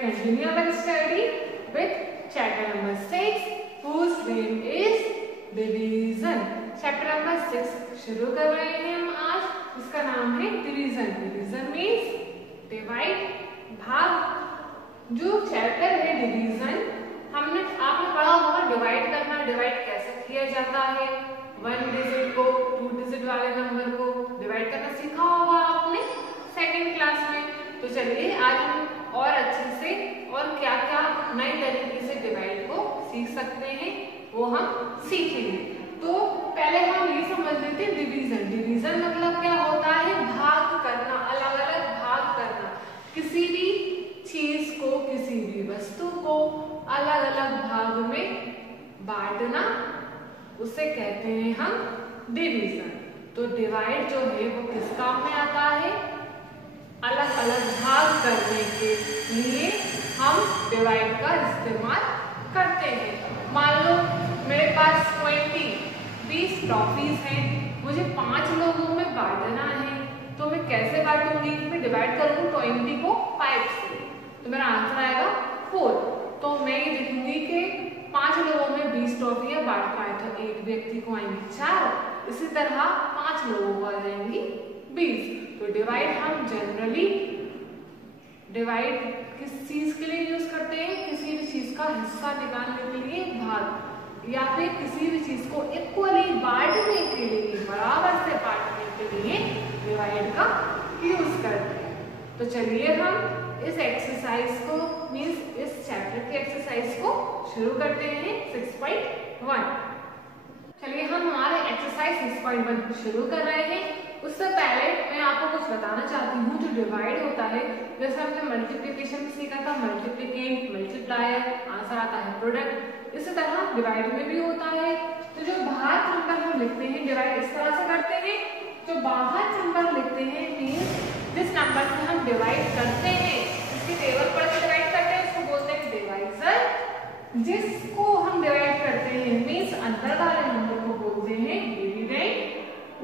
continue our study with chapter number 6 whose name is division. Chapter number 6 शुरू कर रहे हैं हम आज, इसका नाम है डिवीजन. डिवीजन मीन्स डिवाइड, भाग. जो चैप्टर है डिवीजन, आपने पढ़ा होगा डिवाइड करना. डिवाइड कैसे किया जाता है, 1 डिजिट को 2 डिजिट वाले नंबर को डिवाइड करना सीखा होगा आपने सेकंड क्लास में. तो चलिए आज हम और अच्छे से और क्या क्या नए तरीके से डिवाइड को सीख सकते हैं वो हम सीखेंगे. तो पहले हम ये समझ लेते हैं डिवीजन. डिवीजन मतलब क्या होता है, भाग करना, अलग अलग भाग करना. किसी भी चीज को, किसी भी वस्तु को अलग अलग भाग में बांटना, उसे कहते हैं हम डिवीजन. तो डिवाइड जो है वो किस काम में आता है, अलग अलग भाग करने के लिए हम डिवाइड का इस्तेमाल करते हैं. मान लो मेरे पास 20 टॉफीज हैं, मुझे 5 लोगों में बांटना है. तो मैं कैसे बांटूंगी, मैं डिवाइड करूंगी 20 को 5 से, तो मेरा आंसर आएगा 4. तो मैं ये लिखूंगी कि 5 लोगों में 20 टॉफियां बांट पाए, तो एक व्यक्ति को आएंगी 4, इसी तरह 5 लोगों को आ जाएंगी 20. तो डिवाइड हम जनरली डिवाइड किस चीज के लिए यूज करते हैं, किसी भी चीज का हिस्सा निकालने के लिए, भाग, या फिर किसी भी चीज को इक्वली बांटने के लिए, बराबर से बांटने के लिए डिवाइड का यूज करते हैं. तो चलिए हम इस एक्सरसाइज को, मींस इस चैप्टर की एक्सरसाइज को शुरू करते हैं 6.1. चलिए हम हमारे एक्सरसाइज 6.1 शुरू कर रहे हैं. उससे पहले मैं आपको कुछ बताना चाहती हूँ. जो डिवाइड होता है, जैसे हमने मल्टीप्लिकेशन में सीखा था, मल्टीप्लिकेंट, मल्टीप्लायर, आंसर आता है प्रोडक्ट. इसी तरह डिवाइड में भी होता है. तो जो बाहर नंबर हम लिखते हैं, डिवाइड इस तरह से करते हैं. जो बाहर नंबर लिखते हैं मीन्स जिस नंबर से हम डिवाइड करते हैं, इसकी टेबल पढ़ के डिवाइड करते हैं, उसको बोलते हैं डिवाइजर. जिसको हम डिवाइड करते हैं मीन्स अंदर वाले नंबर को बोलते हैं डिविडेंड.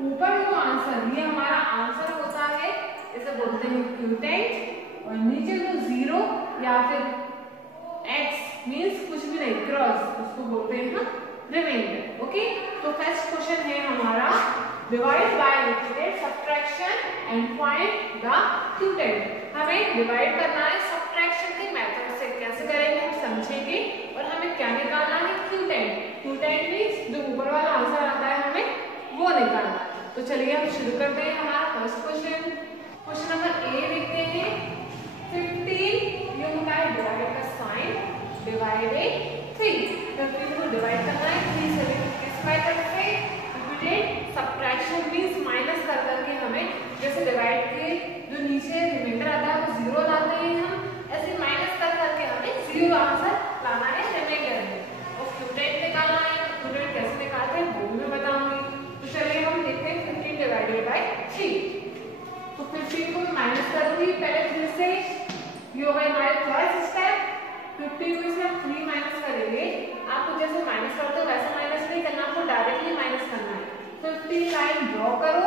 ऊपर जो आंसर, ये हमारा आंसर होता है, इसे बोलते हैं क्यूटेंट. और नीचे जो 0 या फिर x मीन्स कुछ भी नहीं, क्रॉस, उसको बोलते हैं हम रिमाइंडर. ओके, तो फर्स्ट क्वेश्चन है हमारा divide by liquidate subtraction and find the quotient. हमें डिवाइड करना है सब्ट्रैक्शन के मेथड से. कैसे करेंगे हम समझेंगे. और हमें क्या निकालना है, क्यूटेंट. क्यूटेंट मीन्स जो ऊपर वाला आंसर आता है हमें वो निकालना. तो चलिए हम शुरू करते हैं हमारा first question. Question number A देखते हैं. 15 यूनिट डिवाइड का साइन डिवाइडेड 3. 15 को डिवाइड करना है 3 से. किस मेथड से, डिविडेंड सब्ट्रैक्शन मींस माइनस कर करके हमें, जैसे डिवाइड के जो नीचे रिमाइंडर आता है वो 0 लाते हैं हम, ऐसे माइनस कर करके हमें 0 आंसर लाना है रिमाइंडर में. और क्यूटेंट निकालना है. क्यूटेंट कैसे निकालते हैं वो मैं बताऊंगी. तो चलिए हम देखते हैं 15 डिवाइडेड बाय 3. तो 15 को माइनस करूंगी पहले 3 से. ये होगा हमारा फर्स्ट स्टेप. 15 में से हम 3 माइनस करेंगे. आपको जैसे माइनस करते हो वैसे माइनस नहीं करना, आपको डायरेक्टली माइनस करना है. 15 लाइन ड्रॉ करो,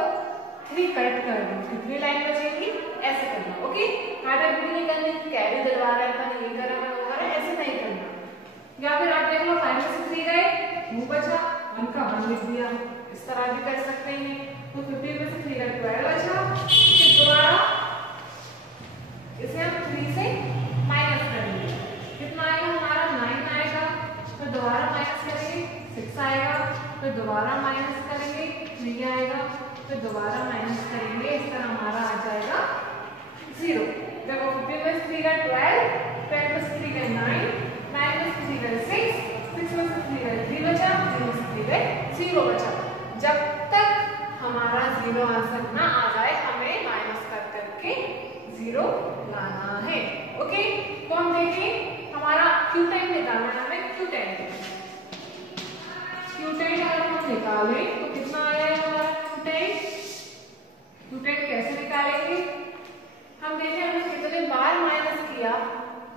3 कट कर दो, कितनी लाइन बचेगी ऐसे करना. ओके, काटाकुटी नहीं करनी, कैरी दिलवा रहा है, ये कर रहा है, वो कर रहा है, ऐसे नहीं करना. या फिर आप देख लो 5 में से 3 गए, मुंह बचा, 1 का 1 लिख दिया. इस तरह भी कर सकते हैं. तो 15 में से 3 का 12 बचा. फिर दोबारा इसे हम 3 से माइनस करेंगे. कितना आएगा हमारा 9 आएगा. फिर दोबारा माइनस करेंगे 6 आएगा. फिर दोबारा माइनस करेंगे 3 आएगा. फिर दोबारा माइनस करेंगे, इस तरह हमारा आ जाएगा 0. देखो 15 में से 3 का 12, 12 में से 3 का 9, 9 में से 3 का 6, 6 में से 3 का 3 बचा, 3 में से 3 का 0 बचा. जब तक हमारा 0 आंसर ना आ जाए हमें माइनस कर करके 0 लाना है. ओके, तो हम देखें हमारा क्यूटेंट निकालना है हमें. क्यूटेंट अगर हम निकालें तो कितना आ जाएगा हमारा क्यूटेंट. क्यूटेंट कैसे निकालेंगे, हम देखें हमने कितने बार माइनस किया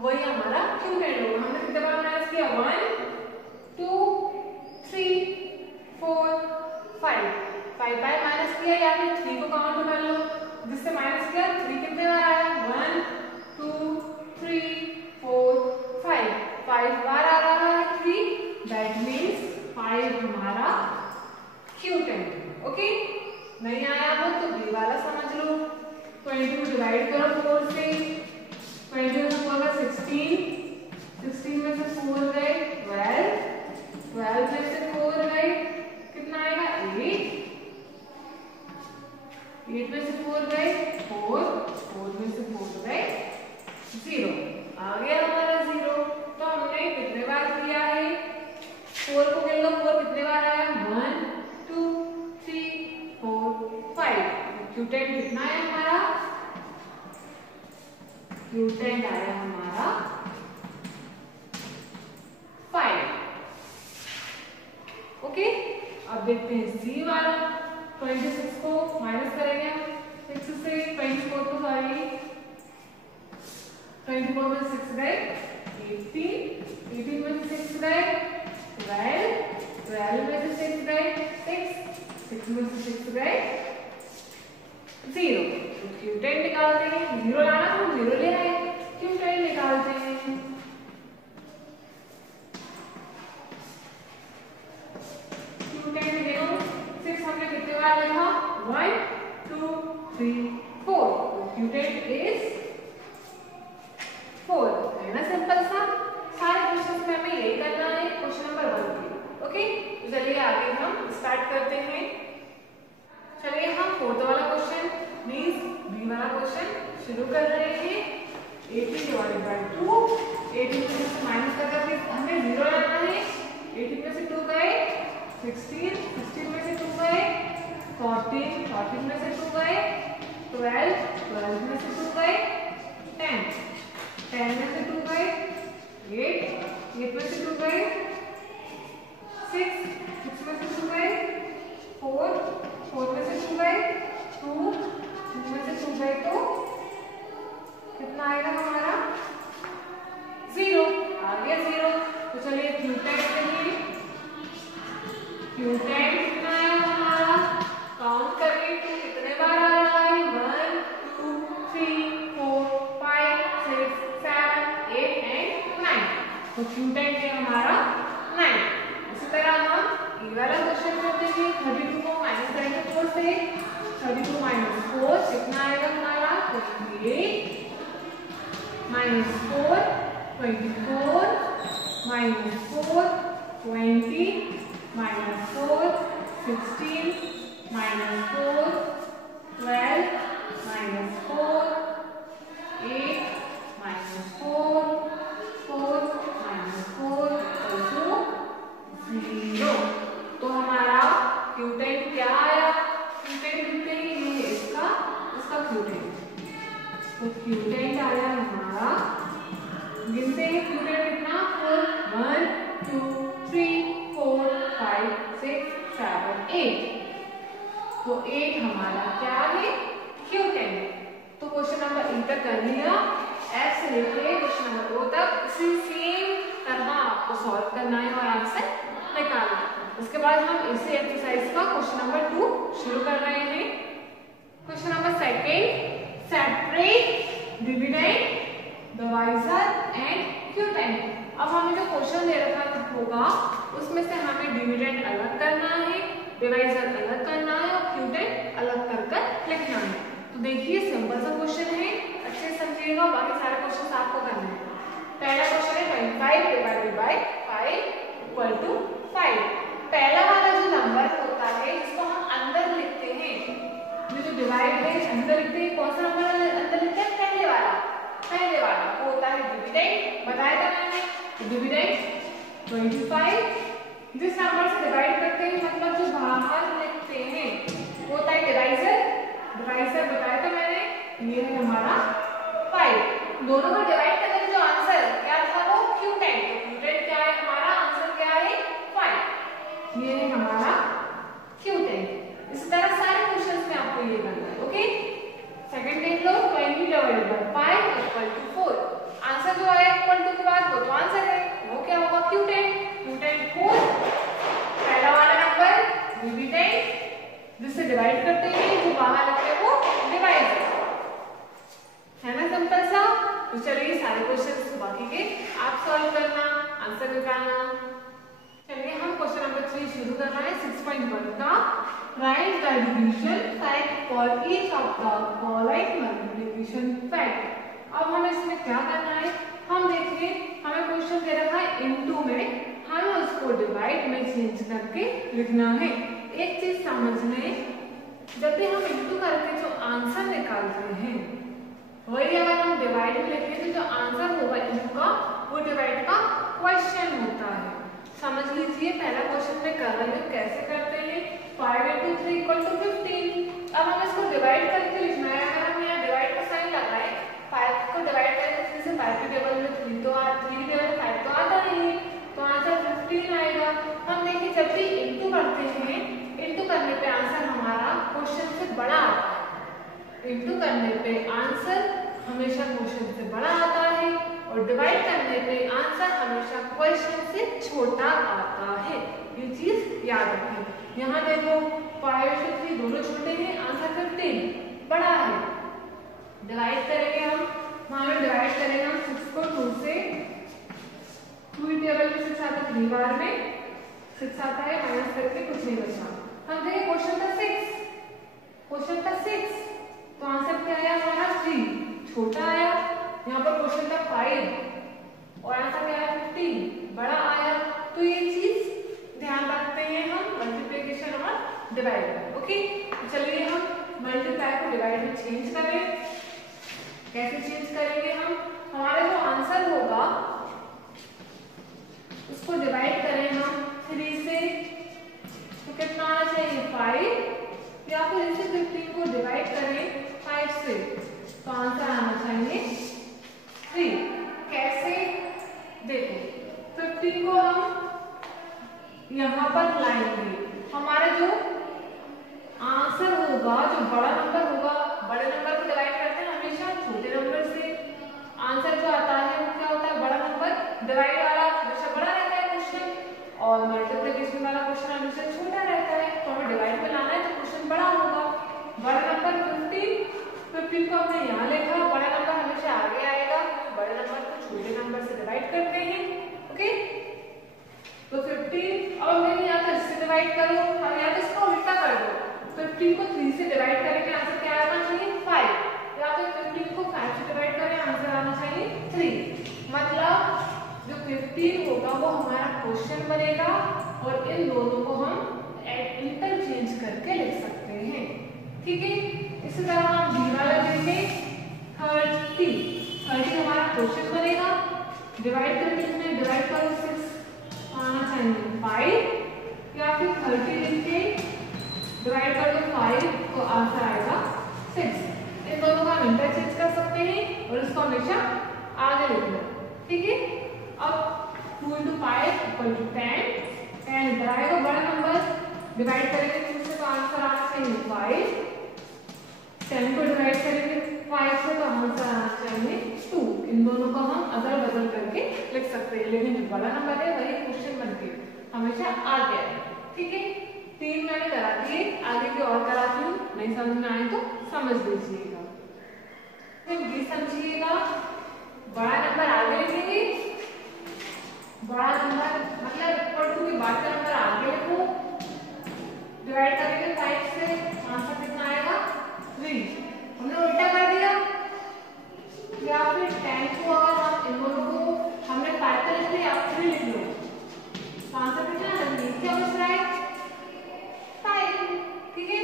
वही हमारा क्यूटेंट होगा. हमने कितने बार माइनस किया, 1 2 3 4 5 बार माइनस किया. या फिर 3 को काउंट कर लो, जिससे माइनस किया 3 कितने बार आया, 1 2 3 क्यूटेंट आया हमारा 5। ओके, अब देखते हैं सी वाला। 26 को माइनस करेंगे हम 6 से, 24 को सॉरी 24 में 6 गए 18, 18 में से 6 गए 12, 12 में से 6 गए 6, 6 में से 6 गए 0। तो क्यूटेंट निकालते हैं, 0 लाना तो 0 ले आए, क्यूटेंट निकालते हैं। क्यूटेंट देखो 6 हमने कितने बार लिखा 1 2 3 4, तो क्यूटेंट इज 4 है ना। सिंपल सा, सारे क्वेश्चंस में हमें यही करना है क्वेश्चन नंबर 1 के। ओके, तो चलिए आगे हम स्टार्ट करते हैं। चलिए हम फोर्थ वाला क्वेश्चन मींस बी वाला क्वेश्चन शुरू कर रहे हैं। 18 डिवाइडेड बाय 2, 18 में से माइनस करके हमें 0 लाना है। 18 में से 2 गए 16, 16 में से 2 गए 14, 14 में से 2 गए 12, 12 में से 2 गए 10, 10 में से 2 गए 8, 8 में से 2 गए 6, 6 में से 2 गए 4, 4 में से 2 गए 2, 2 में से 2 गए तो कितना आएगा हमारा 0, आ गया 0। तो चलिए क्यूटेंट करिए, क्यूटेंट कितना आया हमारा, काउंट करिए तो कितने बार आ रहा है 1 2 3 4 5 6 7 8 एंड 9। तो क्यूटेंट है हमारा 9। इसी तरह हम ये वाला क्वेश्चन करते हैं। 32 को माइनस करेंगे 4 से, 32 माइनस 4 कितना आएगा हमारा 28, minus 4 24, minus 4 20, minus 4 16, minus 4 12, minus 4 8, minus 4 4, minus 4 0। तो हमारा क्यूटेंट क्या आया, क्यूटेंट लिखते हैं ये इसका क्यूटेंट। तो क्यूटेंट आया हमारा, गिनते हैं क्यूटेंट कितना 4 1 2 3 4 5 6 7 8। तो 8 हमारा क्या है क्यूटेंट। तो क्वेश्चन नंबर 8 तक कर लिया। F से लेके क्वेश्चन नंबर 2 तक इसी सेम तरह आपको सॉल्व करना है और आंसर निकालना है। उसके बाद हम इसी एक्सरसाइज का क्वेश्चन नंबर 2 शुरू कर रहे हैं। Question number 2, separate dividend, divisor and quotient. अब हमें जो क्वेश्चन दे रखा होगा उसमें से हमें डिविडेंड अलग करना है, डिवाइजर अलग करना है और क्यूटेंट अलग कर लिखना है। तो देखिए सिंपल सा क्वेश्चन है, अच्छे से समझिएगा, बाकी सारे क्वेश्चन आपको करने हैं। पहला क्वेश्चन है 25 डिवाइडेड बाय 5 इक्वल टू 5। पहला वाला जो नंबर होता है जिसको हम अंदर लिखते हैं, जो डिवाइड है अंदर लिखते हैं, कौन सा नंबर अंदर लिखते हैं पहले वाला वो होता है डिविडेंड। बताया था मैंने डिविडेंड 25। जिस नंबर से डिवाइड करते हैं मतलब जो बाहर लिखते हैं वो होता है डिवाइजर बताया था मैंने, ये है हमारा 5। दोनों को डिवाइड करने का जो आंसर क्या था वो क्यूटेंट। तो क्यूटेंट क्या है हमारा, आंसर क्या है 5, ये है हमारा क्यूटेंट। इस तरह सारे क्वेश्चंस में आपको ये करना है। ओके, सेकंड देख लो 20 divided by 5 equal to 4। Answer जो आया इक्वल टू के बाद वो तो आंसर है, वो क्या होगा क्यूटेंट 4। पहला वाला नंबर डिविडेंड जिससे डिवाइड करते हैं, जो बाहर लिखते हैं वो डिवाइजर है ना, सिंपल सा। तो चलिए सारे क्वेश्चंस बाकी के आप सॉल्व करना, आंसर निकालना। चलिए हम क्वेश्चन नंबर 3 शुरू कर रहे हैं 6.1 का। Right the division fact for each of the following multiplication fact. अब हमें इसमें क्या करना है, हम देखिए हमें क्वेश्चन दे रखा है इनटू में, हमें उसको डिवाइड में चेंज करके लिखना है। एक चीज समझ लें, जब भी हम इनटू करके जो आंसर निकालते हैं वही अगर हम डिवाइड में लिखें तो जो आंसर होगा इनटू का वो डिवाइड का क्वेश्चन होता है। समझ लीजिए पहला क्वेश्चन में कर रहे हैं, कैसे करते हैं 5 into 3 इक्वल टू 15। अब हम इसको डिवाइड करके लिखना है। अगर हम यहाँ डिवाइड का साइन लगाएं, 5 को डिवाइड जैसे से 5 के टेबल में 3 तो 3 टेबल में 5 तो आता नहीं है, तो आंसर 15 आएगा। हम देखिए जब भी इंटू करते हैं, इंटू करने पे आंसर हमारा क्वेश्चन से बड़ा आता है। इंटू करने पे आंसर हमेशा क्वेश्चन से बड़ा आता है और डिवाइड करने पे आंसर हमेशा क्वेश्चन से छोटा आता है। ये चीज याद रखें। यहाँ देखो 5 से 3 दोनों छोटे हैं, आंसर 15 बड़ा है। डिवाइड करेंगे हम, वहां में डिवाइड करेंगे हम 6 को 2 से, 2 टेबल में 6 आता है, 3 बार में 6 आता है, माइनस करके कुछ नहीं बचा। हम देखिए क्वेश्चन था 6, क्वेश्चन था 6, तो आंसर क्या आया हमारा 3, छोटा आया। यहाँ पर क्वेश्चन था 5 और आंसर क्या आया 15, बड़ा आया। तो ये चीज ध्यान रखते हैं हम मल्टीप्लिकेशन और डिवाइड में। ओके, तो चलिए हम मल्टीप्लाई को डिवाइड में चेंज करें। कैसे चेंज करेंगे हम? हमारा जो आंसर होगा उसको डिवाइड करें हम 3 से, तो कितना आना चाहिए 5, या फिर इसे 15 को डिवाइड करें 5 से, तो आंसर आना चाहिए 3। कैसे? देखो 15 को हम यहाँ पर लाएंगे, हमारा जो आंसर होगा, जो बड़ा नंबर होगा, बड़े नंबर को डिवाइड करते हैं हमेशा छोटे नंबर से। आंसर जो आता है वो क्या होता है? बड़ा नंबर। डिवाइड वाला हमेशा बड़ा रहता है क्वेश्चन और मल्टीप्लिकेशन वाला क्वेश्चन हमेशा छोटा रहता है। तो हमें डिवाइड में लाना है तो क्वेश्चन बड़ा होगा। बड़ा नंबर 15 को हमने यहाँ लिखा, बड़ा नंबर हमेशा आगे आएगा, बड़े नंबर को छोटे नंबर से डिवाइड करते हैं। ओके, तो 15, अब मैंने यहाँ तो इससे डिवाइड करो, हम यहाँ तो इसको उल्टा कर दो। 15 को 3 से डिवाइड करेंगे, आंसर क्या आना चाहिए 5, या फिर 15 को 5 से डिवाइड करें, आंसर आना चाहिए 3। मतलब जो 15 होगा वो हमारा क्वेश्चन बनेगा और इन दोनों को हम इंटरचेंज करके लिख सकते हैं। ठीक है, इसी तरह हम बी वाला देखें 30 हमारा क्वेश्चन बनेगा। डिवाइड करके इसमें डिवाइड करो 6, आना चाहिए 5, या फिर 30 लिख के डिवाइड कर दो 5, तो आंसर आएगा 6। इन दोनों का हम इंटरचेंज कर सकते हैं और इसको हमेशा आगे लिख लो। ठीक है, अब 2 × 5 = 10, 10 इधर आएगा बड़ा नंबर, डिवाइड करेंगे 2 से तो आंसर आना चाहिए 5, 10 को डिवाइड करेंगे 5 से तो आंसर आना चाहिए 2। इन दोनों को हम अदल बदल करके लिख सकते हैं, लेकिन जो बड़ा नंबर है वही क्वेश्चन बनके हमेशा आगे आएगा। ठीक है, 3 मैंने करा दिए, आगे की और कराती हूँ, नहीं समझ में आए तो समझ लीजिएगा। फिर समझिएगा, बड़ा नंबर आगे लिखेंगे, बड़ा नंबर मतलब इक्वल टू के बाद का नंबर आगे लिखो, डिवाइड करेंगे 5 से, आंसर कितना आएगा 3। हमने उल्टा कर दिया, या फिर 10 को अगर हम इन दोनों को हमने 5 पे लिख लिया, 3 लिख लो, तो आंसर कितना है? क्या बच रहा है 5। ठीक है,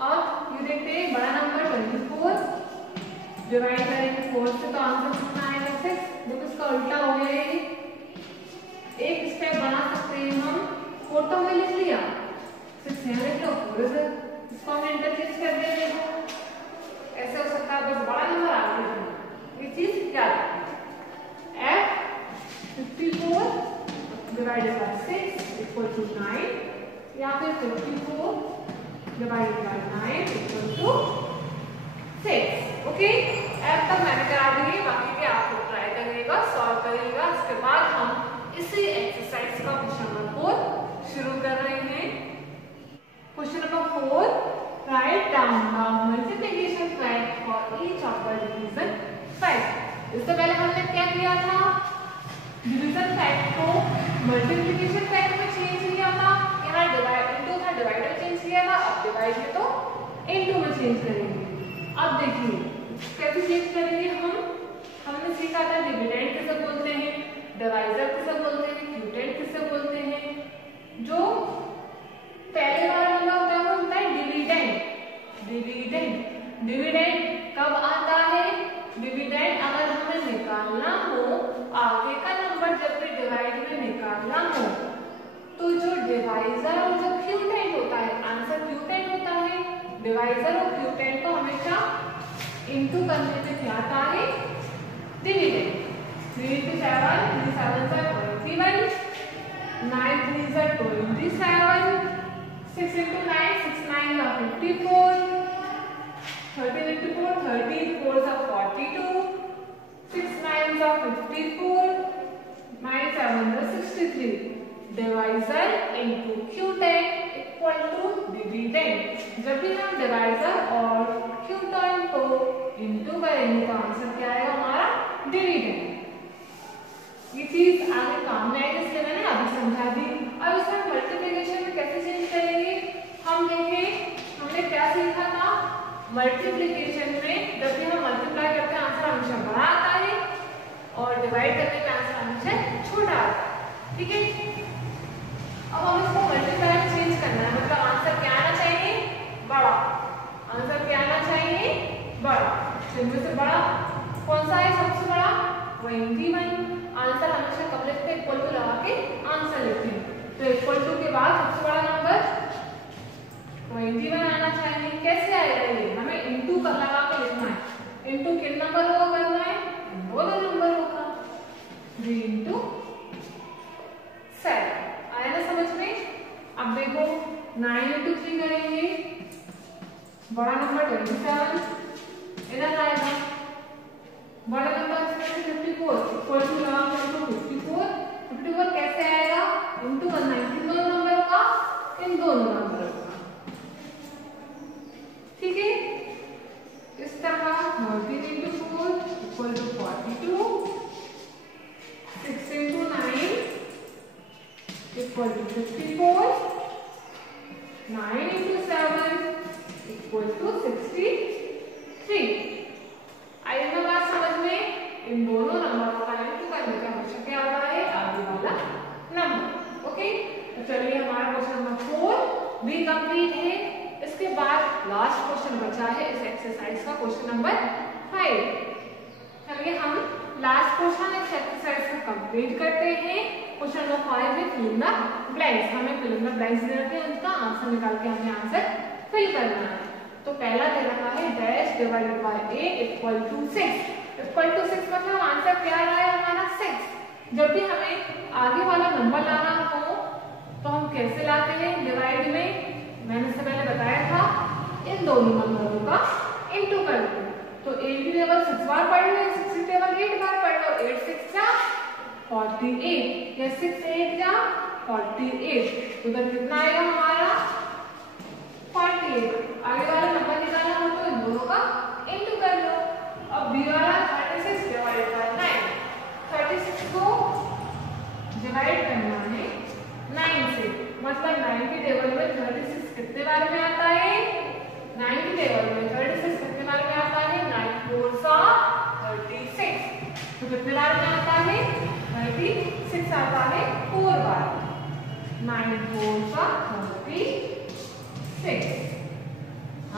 अब ये देखते हैं बड़ा नंबर 24, डिवाइड करेंगे 4 से तो आंसर कितना आएगा 6। देखो इसका उल्टा हो गया है, एक स्टेप बना सकते हैं हम, 4 तो हमने लिख लिया, 6 यहाँ लिख लो, 4 इधर, इसको हम इंटरचेंज कर देंगे। ऐसे हो सकता है, बस बड़ा नंबर आगे लिखना, ये चीज याद रखना। F54 डिवाइडेड बाय 6 = 9, या फिर 54 डिवाइडेड बाय 9 = 6। ओके, अब तक मैंने करा दी, बाकी के आप लोग ट्राई करिएगा, सॉल्व करिएगा। इसके बाद हम इसी एक्सरसाइज का क्वेश्चन नंबर 4 शुरू कर रहे हैं। Question number 4, write down the multiplication fact for each of the division fact. इससे पहले हमने क्या किया था? डिवीजन फैक्ट को मल्टीप्लिकेशन फैक्ट में चेंज किया था, यहाँ डिवाइड इनटू था, डिवाइड में चेंज किया था, अब डिवाइड में तो इनटू में चेंज करेंगे। अब देखिए कैसे चेंज करेंगे हमने सीखा था डिविडेंड किसे बोलते हैं, डिवाइजर किसे बोलते हैं, क्यूटेंट किसे बोलते हैं। जो पहले वाला नंबर होता है वो होता है डिविडेंड। डिविडेंड कब आता है? डिविडेंड अगर हमें निकालना हो, आगे का नंबर जब भी डिवाइड में निकालना हो, तो जो डिवाइजर और जो क्यूटेंट होता है, आंसर क्यूटेंट होता है। डिवाइजर और क्यूटेंट को हमेशा इनटू करने पे क्या आता है? Dividend 3 into 7, 3 7s are 21, 9 3s are 27, 6 into 9, 6 9s are 54, 13 into 4, 13 4s are 42, 6 9s are 54, 9 7s are 63. Divisor into Q10 equal to dividend. जब भी हम डिवाइजर और Q10 को इनटू करेंगे तो आंसर क्या आएगा हमारा डिविडेंड। ये चीज आगे काम में आएगी इसलिए मैंने अभी समझा दी। अब इसमें मल्टीप्लिकेशन में कैसे चेंज करेंगे हम देखें। हमने क्या सीखा था मल्टीप्लिकेशन में जब भी हम मल्टीप्लाई करते हैं आंसर हमेशा बड़ा आता है और डिवाइड करने पे आंसर हमेशा छोटा आता है। ठीक है, अब हम इसको मल्टीप्लाई में चेंज करना है मतलब आंसर क्या आना चाहिए बड़ा। आंसर क्या आना चाहिए बड़ा। इनमें से बड़ा कौन सा है सबसे बड़ा 21। आंसर हमेशा कब लिखते हैं इक्वल टू लगा के आंसर लिखते हैं तो इक्वल टू के बाद सबसे बड़ा नंबर 21 आना चाहिए। कैसे आएगा ये हमें इनटू कर लगा के लिखना है। इनटू कितना नंबर होगा करना है 2 नंबर होगा 3 into 7 आया ना समझ में। अब देखो 9 into 3 करेंगे बड़ा नंबर 27 इधर आएगा बड़ा नंबर 54 इक्वल टू लगा के 54 कैसे आएगा इनटू करना है किन दोनों नंबरों का इन दोनों नंबरों का। ठीक है, इस तरह 13 into 4 equal to 42, 6 into 9 equal to 54, 9 into 7 equal to 63। आई ना बात समझ में। इन दोनों नंबरों का इनटू करने का हमेशा क्या आता है आगे वाला नंबर। ओके, तो चलिए हमारा क्वेश्चन नंबर 4 भी कंप्लीट है। इसके बाद लास्ट क्वेश्चन बचा है इस एक्सरसाइज का क्वेश्चन नंबर 5। चलिए हम लास्ट क्वेश्चन इस एक्सरसाइज को कंप्लीट करते हैं। क्वेश्चन नंबर 5 है फिल इन द ब्लैंक्स। हमें फिल इन द ब्लैंक्स दे रखे हैं उनका आंसर निकाल के हमें आंसर फिल करना है। तो पहला दे रखा है dash divided by a equal to 6 मतलब आंसर क्या आ रहा है हमारा 6। जब भी हमें आगे वाला नंबर लाना हो तो हम कैसे लाते हैं डिवाइड में मैंने इससे पहले बताया था इन दोनों नंबरों का इनटू करते हैं। तो 8 की टेबल 6 बार पढ़ लो 6 की टेबल 8 बार पढ़ लो 8 6 जा 48 या 6 8 जा 48 तो उधर कितना आएगा हमारा 48। आगे वाला नंबर निकालना हो तो इन दोनों का इनटू कर लो। अब बी वाला 36 डिवाइड बाय 9 36 को डिवाइड करना है 9 से मतलब 9 की टेबल में 36 कितने बार में आता है 9 की टेबल में 36 कितने बार में आता है 9 4 36 तो कितने बार में आता है 36 आता है 4 बार 9 4 36।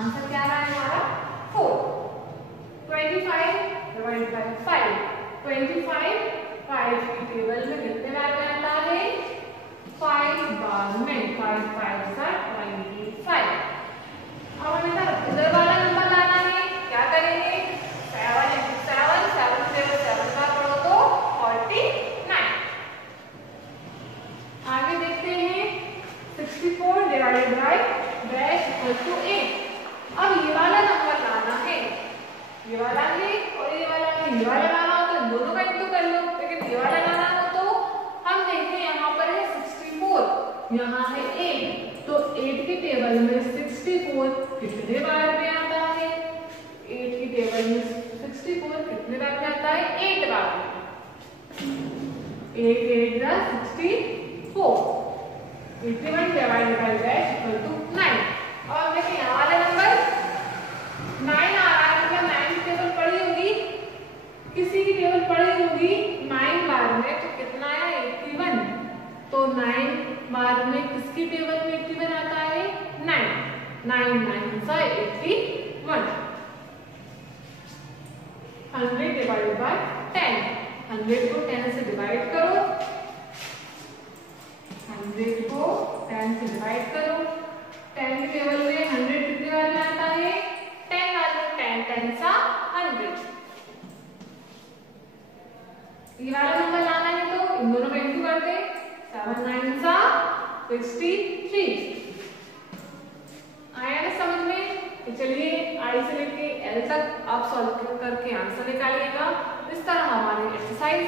आंसर क्या आ रहा है हमारा 4। 25 डिवाइड बाय 5 25 5 की टेबल में कितने बार में आता है 5 बार में 5 5 25। अब हमें इधर वाला नंबर लाना है क्या करेंगे 7 into 7 7 बार पढ़ो तो 49। आगे देखते हैं 64 divided by dash equal to 8। अब ये वाला नंबर लाना है ये वाला है और ये वाला है। ये वाला लाना हो तो दोनों का इनटू कर लो लेकिन ये वाला लाना हो तो हम देखें यहाँ पर है 64 यहाँ है 8 तो 8 की टेबल में 64 कितने बार में आता है 8 की टेबल में 64 कितने बार में आता है 8 बार 8 8 जा 64 81 divided by dash equal to 9। और देखिए यहाँ वाला नंबर 9 आ रहा है मतलब 9 की टेबल पढ़ी होगी किसी की टेबल पढ़ी होगी 9 बार में तो कितना आया 81 तो 9 बार में किसकी टेबल में 81 आता है 9 9 9 सा 81 100 डिवाइडेड बाय 10 100 को 10 से डिवाइड करो 100 को 10 से डिवाइड करो 10 की टेबल में 100 कितने बार में आता है 10 बार में 10 10 सा 100 करते, 7 9 63। आया ना समझ में? तो चलिए आई से लेके एल तक आप सॉल्व करके आंसर निकालिएगा। इस तरह हमारी एक्सरसाइज